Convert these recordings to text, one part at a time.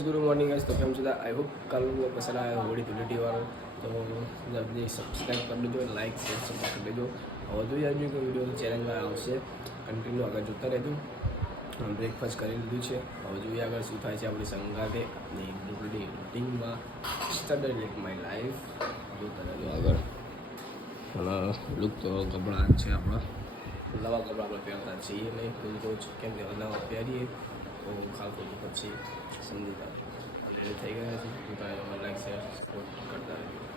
Guys good morning guys तो કેમ છો आई होप कल लोग पसंद आया होड़ी धुलेटी वालों तो जल्दी सब्सक्राइब कर लीजिए लाइक शेयर सपोर्ट कर लीजिए और जो यार को वीडियो चैनल में આવશે કન્ટિન્યુ આગળ જોતા રહેજો બ્રેકફાસ્ટ કરી લીધું છે હવે જોઈએ આગળ શું થાય છે આપણી સંગાતે આપણી ડેલી રૂટિનમાં સ્ટાર્ટ લાઈક માય લાઈફ જોતા રહેજો આગળ લુક તો કપડાં છે આપણા નવા કપડાં આપણે પહેરતા છીએ નહીં રોજ કેમ કે નવા પહેરીએ તો ખાલતું પછી સમજીતા અને થઈ ગયા છે પોતાના લાઈક શેર સપોર્ટ કરતા રહેજો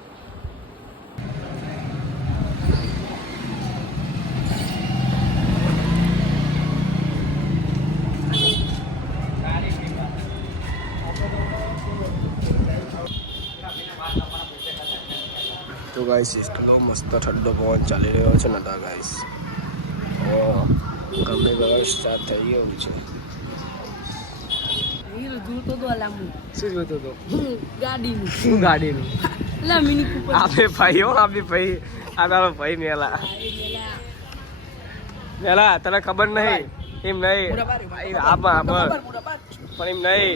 तो गाइस इसको मस्त ठंडो पवन चाली રહ્યો છે નતા ગાइस ગમે ગમે સ્ટાર્ટ થઈ ગયો છે હીરો જોતો તો લાંબુ શું જોતો તો ગાડીનું શું ગાડીનું લા મિની કૂપર આપે ભાઈઓ આપે ભાઈ આ તારો ભાઈ મેલા મેલા તને ખબર નહીં એમ નહીં આમાં પણ એમ નહીં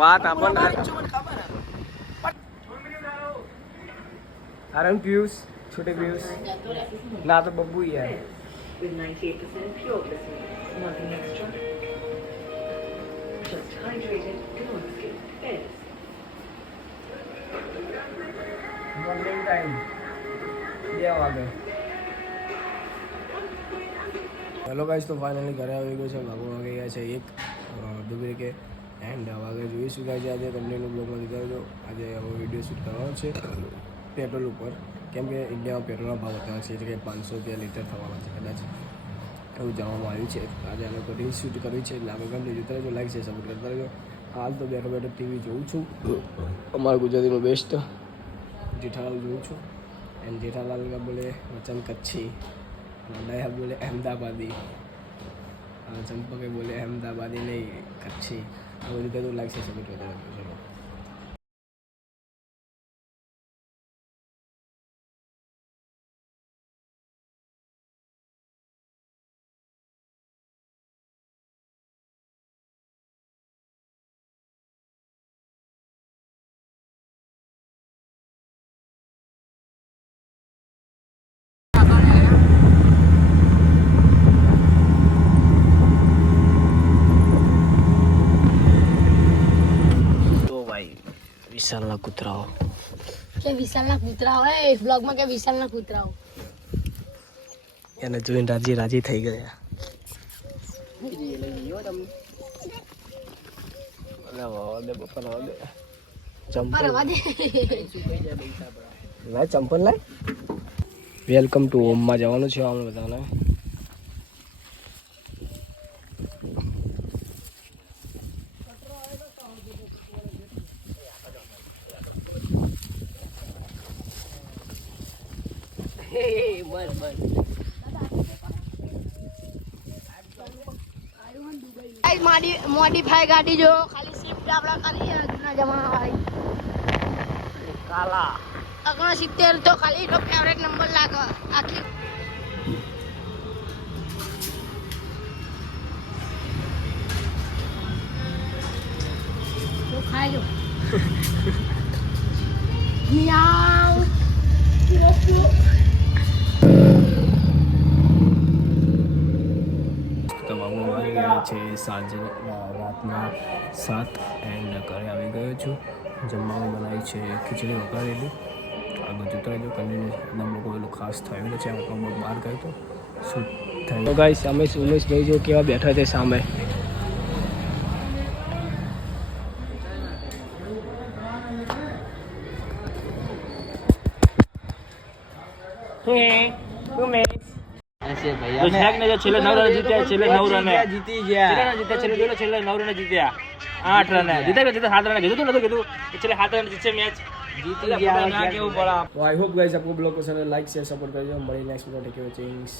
વાત આપણને आराम पीयूष छोटे पीयूष ना तो बब्बू ही है with 98% pure glycerin, nothing extra. Just hydrated, glow skin, fearless. Morning time ये वागे हेलो गाइस तो फाइनली घरे આવી ગયો છે વાગો વાગે ગયા છે 1 2 કે એન્ડ વાગે જોઈશું ગાઈસ આજે કન્ટિન્યુ બ્લોગમાં દીધો આજે હવે વિડિયો શૂટ કરવાનો છે પેટ્રોલ ઉપર કેમ કે ઇન્ડિયામાં પેટ્રોલના ભાવ બતાવે છે કે 500 રૂપિયા લીટર થવાના છે કદાચ એવું જાણવામાં આવ્યું છે આજે આ લોકો રીલ શૂટ કરવી છે એટલે આપણે ગમે જોતા રહેજો લાઈક છે સપોર્ટ કરતા રહેજો હાલ તો બેઠો બેઠો ટીવી જોઉં છું અમારું ગુજરાતીનું બેસ્ટ જેઠાલાલ જોઉં છું એન્ડ જેઠાલાલ કા બોલે વચન કચ્છી નયા બોલે અહેમદાબાદી ચંપકે બોલે અહેમદાબાદી નહીં કચ્છી આ બધી તો લાઈક છે સપોર્ટ કરતા રહેજો ચલો વિશાલના કૂતરાઓ કે વિશાલના કૂતરાઓ એ બ્લોગમાં કે વિશાલના કૂતરાઓ એને જોઈને રાજી રાજી થઈ ગયા ચંપલ લાય વેલકમ ટુ હોમમાં જવાનું છે આપણે બધાને મોડીફાઈ ગાડી જો ખાલી શિફ્ટ આપણા કરી જૂના જમાના વાળી કાલા 69 તો ખાલી એનો ફેવરેટ નંબર લાગે આખી તો ખાજો મિયાઉ છે સાંજે રાતના 7 એન્ડ ઘરે આવી ગયો છું જમવાનું બનાવી છે ખીચડી વઘારેલી આગળ જોતા રહેજો કન્ટિન્યુ એકદમ લોકો એટલું ખાસ થયું છે આ બહુ બહાર ગયો તો શું થયું તો ગાઈસ અમે ઉમેશભાઈ જો કેવા બેઠા છે સામે છેલ્લે 9 રન જીત્યા છેલ્લે 9 રન જીતી ગયા છેલ્લે 9 રન જીત્યા 8 રન જીત્યા 7 રન કીધું નતું કીધું છેલ્લે 7 રન જીતશે મેચ જીતી ગયા ના કેવું પડા તો આઈ હોપ ગાઈસ આપકો બ્લોગ પસંદ है लाइक शेयर सपोर्ट करिए मળી નેક્स्ट वीडियो टेक केयर चेंज